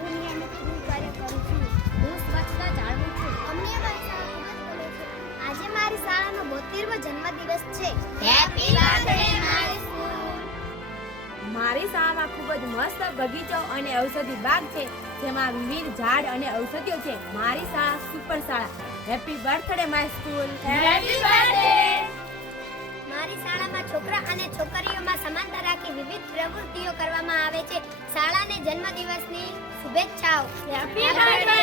હું નિયમિત ગૃહ કાર્ય કરું છું. હું સ્વચ્છતા જાળવું છું. અમને મારી શાળા ખૂબ જ ગમે છે. આજે મારી શાળાનો 72મો જન્મદિવસ છે. Happy birthday my school. મારી શાળામાં ખૂબ જ મસ્ત બગીચો અને ઔષધિ બાગ છે, જેમાં વિવિધ ઝાડ અને ઔષધિઓ છે. મારી શાળા સુપર શાળા. Happy birthday my school. Happy birthday. મારી શાળામાં છોકરા અને છોકરીઓમાં સમાનતા રાખી વિવિધ પ્રવૃત્તિઓ કરવામાં આવે છે. શાળાને જન્મદિવસની શુભેચ્છાઓ. Happy birthday.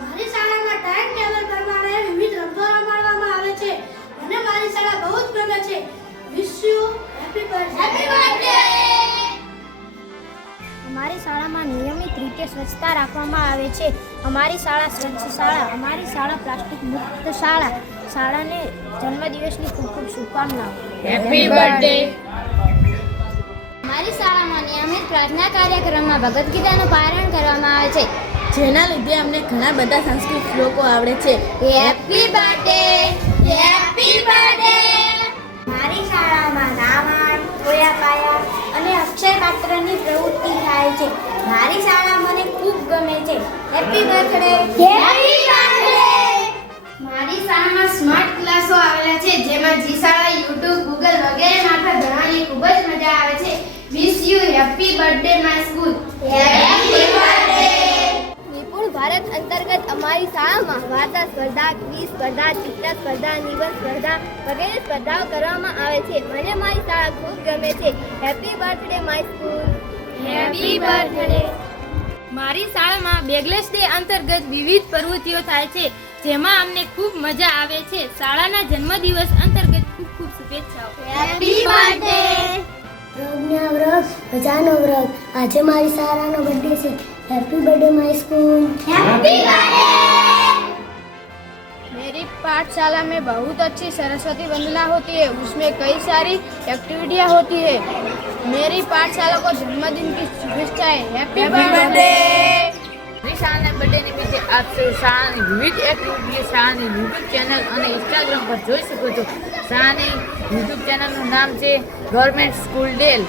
મારી શાળામાં ટાઈમ ટેબલ પ્રમાણે વિવિધ રમતો રમાડવામાં આવે છે. મને મારી શાળા બહુ જ ગમે છે. Wish you happy birthday. Happy birthday. અમારી શાળામાં નિયમિત રીતે સ્વચ્છતા રાખવામાં આવે છે. અમારી શાળા સ્વચ્છ શાળા. અમારી શાળા પ્લાસ્ટિક મુક્ત શાળા. શાળાને જન્મદિવસની ખૂબ ખૂબ શુભકામનાઓ. Happy birthday. અમારી શાળામાં નિયમિત પ્રાર્થના કાર્યક્રમમાં ભગવદ્ ગીતાનું પારાયણ કરવામાં આવે છે. જેના લીધે અમને ઘણા બધા સાંસ્કૃતિક શ્લોકો આવડે છે. Happy birthday. Happy birthday. મારી શાળામાં રાવણ, કોયાપાયા અને અક્ષય પાત્રની પ્રવૃત્તિ થાય છે. મારી શાળા મને ખૂબ ગમે છે. Happy birthday. Happy birthday. મારી શાળામાં સ્માર્ટ ક્લાસો આવેલા છે, જેમાં જી શાળા, યુટ્યુબ, ગૂગલ વગેરે મારફત ભણવાની ખૂબ જ મજા આવે છે. Wish you happy birthday my school. Happy birthday. Vipul Bharat અંતર્ગત અમારી શાળામાં વાર્તા સ્પર્ધા, ક્વિઝ સ્પર્ધા, ચિત્ર સ્પર્ધા, નિબંધ સ્પર્ધા વગેરે સ્પર્ધાઓ કરવામાં આવે છે. મને મારી શાળા ખૂબ ગમે છે. Happy birthday my school. Happy birthday. મારી શાળામાં બેગલેસ ડે અંતર્ગત વિવિધ પ્રવૃત્તિઓ થાય છે, જેમાં અમને ખૂબ મજા આવે છે. શાળાના જન્મદિવસ અંતર્ગત ખૂબ ખૂબ શુભેચ્છાઓ. Happy birthday. પ્રજ્ઞા વ્રત, પ્રજાનો વ્રત. આજે મારી શાળાનો બર્થડે છે. Happy birthday my school. Happy birthday. मेरी पाठशाला में बहुत अच्छी सरस्वती वंदना होती है, उसमें कई सारी एक्टिविटियाँ होती है. मेरी पाठशाला को जन्मदिन की शुभेच्छाएं. Happy birthday. મારી શાળાના બર્થડે નિમિત્તે આપ સૌ શાળાની વિવિધ એક્ટિવિટીઓ શાળાની યુટ્યુબ ચેનલ અને ઇન્સ્ટાગ્રામ પર જોઈ શકો છો. શાળાની યુટ્યુબ ચેનલનું નામ છે ગવર્મેન્ટ સ્કૂલ ડેલ.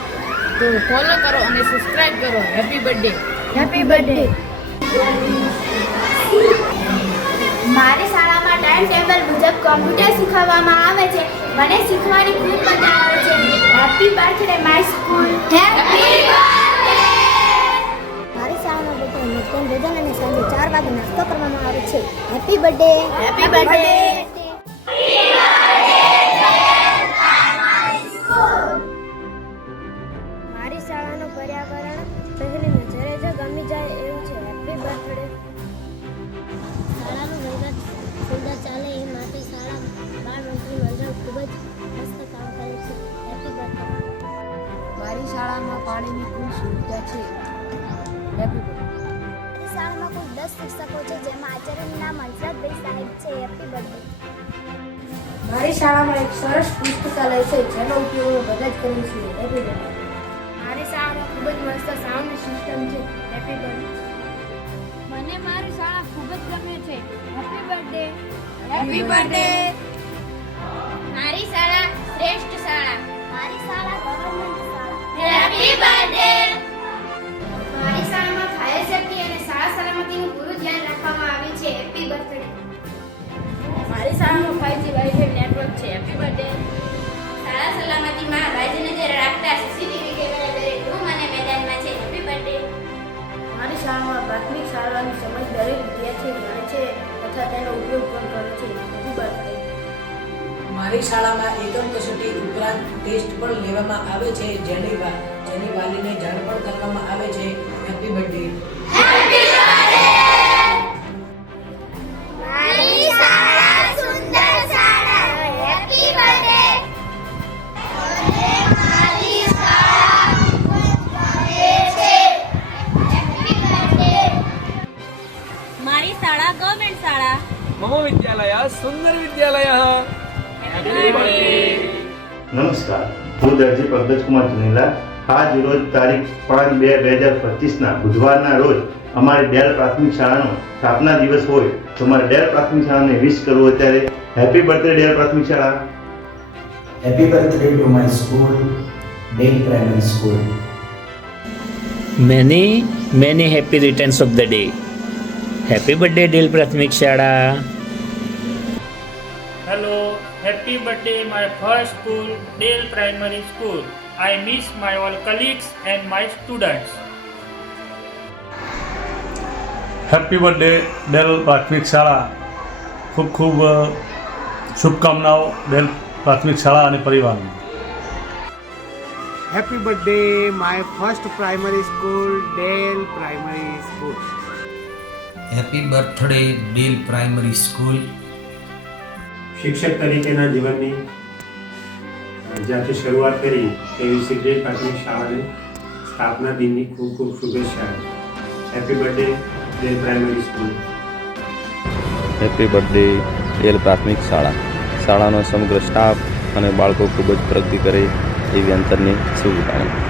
તો ફોલો કરો અને સબસ્ક્રાઇબ કરો. Happy birthday. Happy birthday. મારી શાળામાં ટાઈમ ટેબલ મુજબ કોમ્પ્યુટર શીખવવામાં આવે છે. મને શીખવાની ખૂબ મજા આવે છે. Happy birthday my school. Happy birthday. મારી શાળામાં બધા મધ્યાહન ભોજન અને સાંજે 4 વાગે નાસ્તો કરવામાં આવે છે. Happy birthday. Happy birthday. મારી શાળાનું પર્યાવરણ પહેલી નજરે જ ગમી જાય એવું છે. Happy birthday. શાળાનું વહીવટ સુંદર ચાલે એ માટે શાળા બાળ મંત્રી મંડળ ખૂબ જ મસ્ત કામ કરે છે. Happy birthday. મારી શાળામાં પાણીની ખૂબ સુવિધા છે. Happy birthday. મારી શાળામાં કુલ 10 શિક્ષકો છે, જેમાં આચાર્યનું નામ હંસરાજભાઈ સાહેબ છે. Happy birthday. મારી શાળામાં એક સરસ પુસ્તકાલય છે, જેનો ઉપયોગ હું બધા જ કરું છું. Happy birthday. મારી શાળામાં ખૂબ જ મસ્ત સાઉન્ડ સિસ્ટમ છે. Happy birthday. મને મારી શાળા ખૂબ જ ગમે છે. Happy birthday. Happy birthday. મારી શાળા શ્રેષ્ઠ શાળા. મારી શાળા ગવર્મેન્ટ શાળા. Happy birthday. મારી શાળામાં ફાયર સેફ્ટી અને શાળા સલામતીનું પૂરું ધ્યાન રાખવામાં આવે છે. Happy birthday. મારી શાળામાં 5G વાઈફાઈ નેટવર્ક છે. Happy birthday. શાળા સલામતીમાં બાજી નજર રાખતા સીસીટીવી કેમેરા દરેક રૂમ અને મેદાનમાં છે. Happy birthday. મારી શાળામાં પ્રાથમિક શાળાની સમજ દરેક વિદ્યાર્થી જાણે છે તથા તેનો ઉપયોગ પણ કરે છે. Happy birthday. મારી શાળામાં એકમ કસોટી ઉપરાંત ટેસ્ટ પણ લેવામાં આવે છે, જેની વાલીને જાણ પણ કરવામાં આવે છે. Happy birthday. મારી શાળા સુંદર શાળા. Happy birthday. મારી શાળા ખૂબ ગમે છે. Happy birthday. મારી શાળા ગવર્મેન્ટ શાળા. मम विद्यालय सुंदर विद्यालय. નમસ્કાર, હું દરજી પંકજકુમાર ચુનેલા. આજ રોજ તારીખ 5/2/2025ના બુધવારના રોજ અમારી ડેલ પ્રાથમિક શાળાનો સ્થાપના દિવસ હોય તો મારે ડેલ પ્રાથમિક શાળાને વિશ કરવું હોય ત્યારે હેપી બર્થડે ડેલ પ્રાથમિક શાળા. Happy birthday to my school, Dale Primary School. Many Many happy returns of the day. Happy birthday, Dale Prathmik Shala. Hello, happy birthday my first school, Dale Primary School. I miss my all colleagues and my students. Happy birthday del પ્રાથમિક શાળા. ખૂબ ખૂબ શુભકામનાઓ del પ્રાથમિક શાળા અને પરિવારને. Happy birthday, my first primary school, Dale Primary School. Happy birthday, Dale Primary School. શિક્ષક તરીકેના જીવનની જ્યાંથી શરૂઆત કરી એવી શ્રી ડેલ પ્રાથમિક શાળાને સ્થાપના દિનની ખૂબ ખૂબ શુભેચ્છાઓ. Happy birthday del primary school. Happy birthday del પ્રાથમિક શાળા. શાળાનો સમગ્ર સ્ટાફ અને બાળકો ખૂબ જ પ્રગતિ કરે એવી અંતરની શુભકામના.